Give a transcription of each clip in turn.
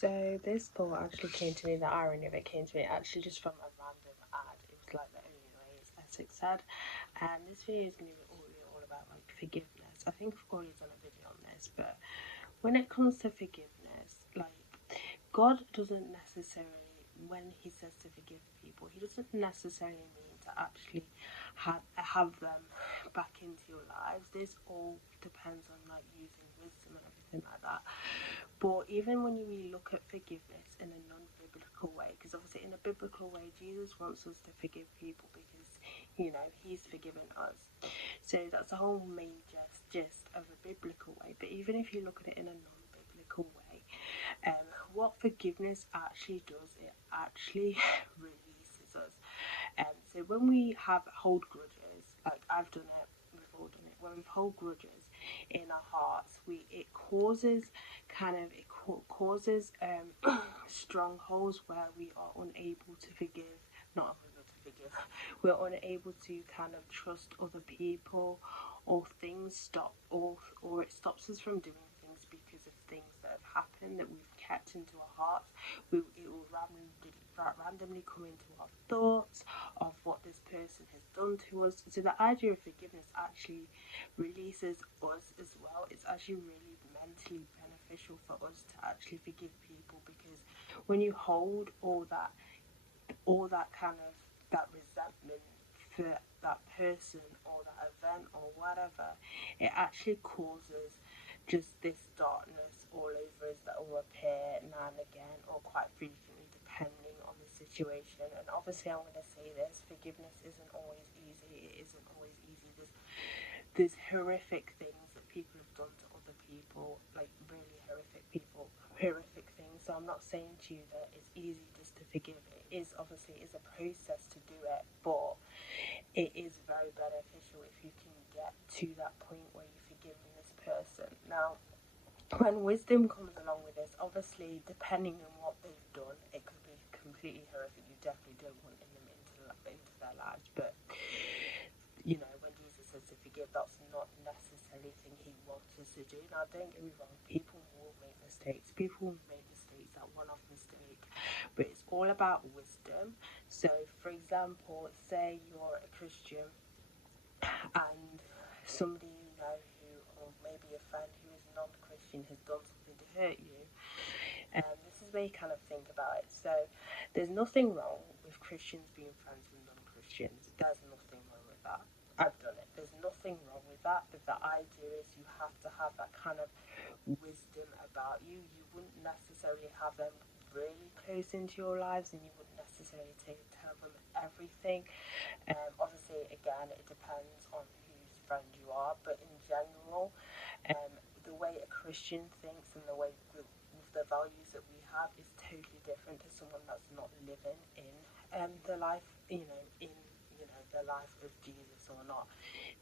So this thought actually came to me, the irony of it came to me actually just from a random ad. It was like the only way is Essex ad. And this video is going to be all about like forgiveness. I think I've already done a video on this, but when it comes to forgiveness, like God doesn't necessarily, when he says to forgive people, he doesn't necessarily mean to actually have them back into your lives. This all depends on like using wisdom and everything like that. But even when you really look at forgiveness in a non-biblical way, because obviously in a biblical way, Jesus wants us to forgive people because, you know, he's forgiven us. So that's the whole main gist of a biblical way. But even if you look at it in a non-biblical way, what forgiveness actually does, it actually releases us. So when we hold grudges, like I've done it, we've all done it, when we hold grudges in our hearts, it causes strongholds where we are unable to forgive, not unable to forgive, we're unable to kind of trust other people, or things or it stops us from doing things because of things that have happened that we've kept into our hearts. It will randomly come into our thoughts of what this person has done to us. So the idea of forgiveness actually releases us as well. It's actually really mentally beneficial for us to actually forgive people, because when you hold all that kind of that resentment for that person or that event or whatever, it actually causes just this darkness all over us that will appear now and again, or quite frequently, depending on the situation. And obviously, I'm going to say this: forgiveness isn't always easy. It isn't always easy. There's horrific things that people have done to other people, like really horrific things. So I'm not saying to you that it's easy just to forgive. It is obviously is a process to do it, but it is very beneficial if you can get to that point where you've forgiven this person. Now, when wisdom comes along with this, obviously depending on what they've done, it could be completely horrific. You definitely don't want them into their lives, but you know, when Jesus says to forgive, that's not necessarily the thing he wants us to do. Now, don't get me wrong, people will make mistakes. People will make mistakes, that one-off mistake. But it's all about wisdom. So, for example, say you're a Christian and somebody you know who, or maybe a friend who is non-Christian, has done something to hurt you. This is where you kind of think about it. So, there's nothing wrong with Christians being friends with non-Christians. There's nothing wrong with that. I've done it. There's nothing wrong with that. But the idea is you have to have that kind of wisdom about you. You wouldn't necessarily have them really close into your lives, and you wouldn't necessarily tell them everything. Obviously, again, it depends on whose friend you are. But in general, the way a Christian thinks and the way with the values that we have is totally different to someone that's not living in the life, in the life of Jesus, or not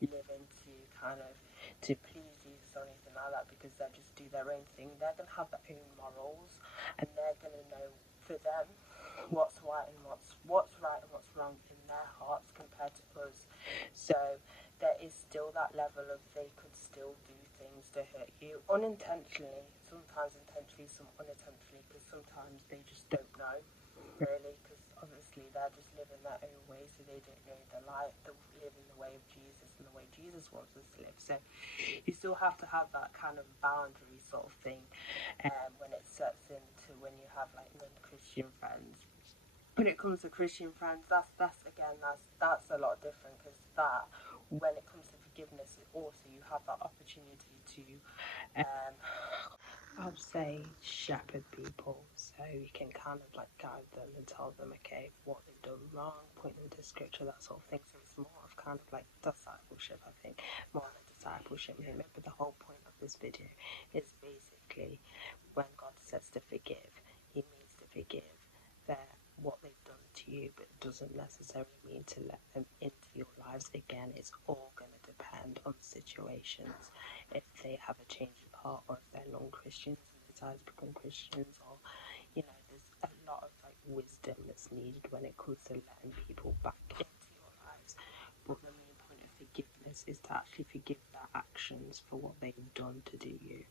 living to kind of to please Jesus or anything like that, because they just do their own thing. They're gonna have their own morals, and they're gonna know for them what's right and what's right and what's wrong in their hearts compared to us. So there is still that level of they could still do things to hurt you unintentionally, sometimes intentionally, some unintentionally, because sometimes they just don't know really, because obviously they're just living their own way, so they don't know living the way of Jesus and the way Jesus wants us to live. So you still have to have that kind of boundary sort of thing, when it sets into when you have like non-Christian friends. When it comes to Christian friends, that's a lot different, because that when it comes to forgiveness, also you have that opportunity to um, I would say shepherd people, so you can kind of like guide them and tell them, okay, what they've done wrong, point them to scripture, that sort of thing. So it's more of kind of like discipleship, I think, more of a discipleship movement. But the whole point of this video is basically when God says to forgive, he means to forgive what they've done to you, but it doesn't necessarily mean to let them into your lives. Again, it's all going to depend on the situations. If they have a change of heart, or if they're non-Christians and decide to become Christians, or there's a lot of like wisdom that's needed when it comes to letting people back into your lives. But the main point of forgiveness is to actually forgive their actions for what they've done to do you.